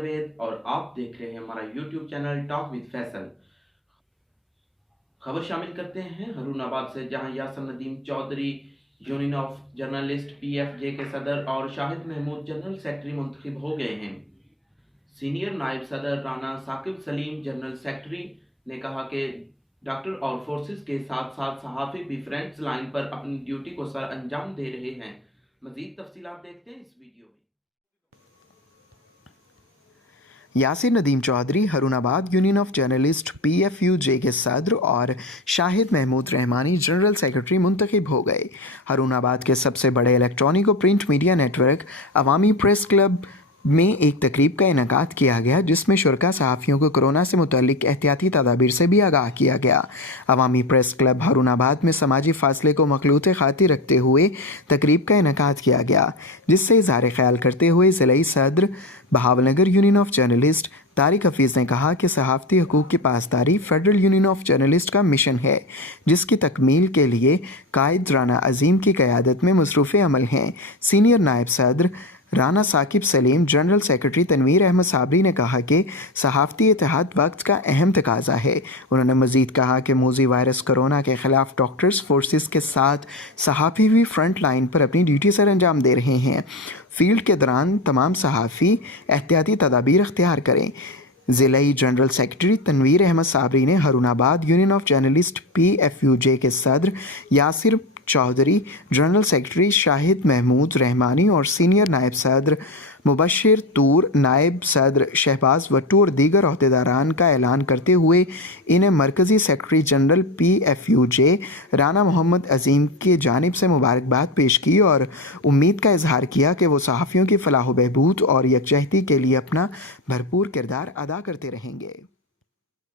जावेद और आप देख रहे हैं हमारा YouTube channel talk with Faisal. खबर शामिल करते हैं हरूनाबाद से, जहां Yasir Nadeem Chaudhry union of journalist PFJ के सदर और शाहिद महमूद जनरल सेक्रेटरी मुंतखब हो गए हैं। सीनियर नायब सदर राना साकिब सलीम जनरल सेक्रेटरी ने कहा कि डॉक्टर और फोर्सेस के साथ साथ सहाफ़ी भी फ्रंट लाइन पर अपनी ड्यूटी को सर अंजाम दे रहे हैं। मज़ीद तफसीलात देखते हैं इस वीडियो में। Yasir Nadeem Chaudhry Harunabad union of journalist PFUJ के सदर और शाहिद महमूद रहमानी जनरल सेक्रेटरी मुंतखब हो गए। हरूनाबाद के सबसे बड़े इलेक्ट्रॉनिक और print media network Awami press club में एक तकरीब का इनेकाद किया गया, जिसमें शुरका सहाफ़ियों को कोरोना से मुतल्लिक एहतियाती तदाबीर से भी आगाह किया गया। अवामी प्रेस क्लब हरूनाबाद में समाजी फासले को मखलूत खातिर रखते हुए तकरीब का इनेकाद किया गया, जिससे इज़हार ख्याल करते हुए ज़िलाई सदर Bahawalnagar union of journalist Tariq Hafeez ने कहा कि सहाफ़ती हकूक़ की पासदारी फेडरल यूनियन ऑफ जर्नलिस्ट का मिशन है, जिसकी तकमील के लिए कायद राना अजीम की क़यादत में मसरूफ़ अमल हैं। सीनियर नायब सदर राना साकिब सलीम जनरल सेक्रेटरी तनवीर अहमद साबरी ने कहा कि सहाफ़ती इत्तेहाद वक्त का अहम तकाजा है। उन्होंने मज़ीद कहा कि मोज़ी वायरस कोरोना के ख़िलाफ़ डॉक्टर्स फोर्सेस के साथ सहाफ़ी भी फ्रंट लाइन पर अपनी ड्यूटी सर अंजाम दे रहे हैं। फील्ड के दौरान तमाम सहाफ़ी एहतियाती तदाबीर अख्तियार करें। ज़िलाई जनरल सेक्रेटरी तनवीर अहमद साबरी ने Harunabad union of journalist PFUJ के सदर यासिर चौधरी, जनरल सेक्रेटरी शाहिद महमूद रहमानी और सीनियर नायब सदर मुबशिर तूर, नायब सदर शहबाज वट्टू और दीगर अहदेदारान का ऐलान करते हुए इन्हें मरकज़ी secretary general PFUJ Rana Mohammad अजीम की जानिब से मुबारकबाद पेश की और उम्मीद का इजहार किया कि वो सहाफ़ियों की फलाह व बहबूद और यकजहती के लिए अपना भरपूर किरदार अदा करते रहेंगे।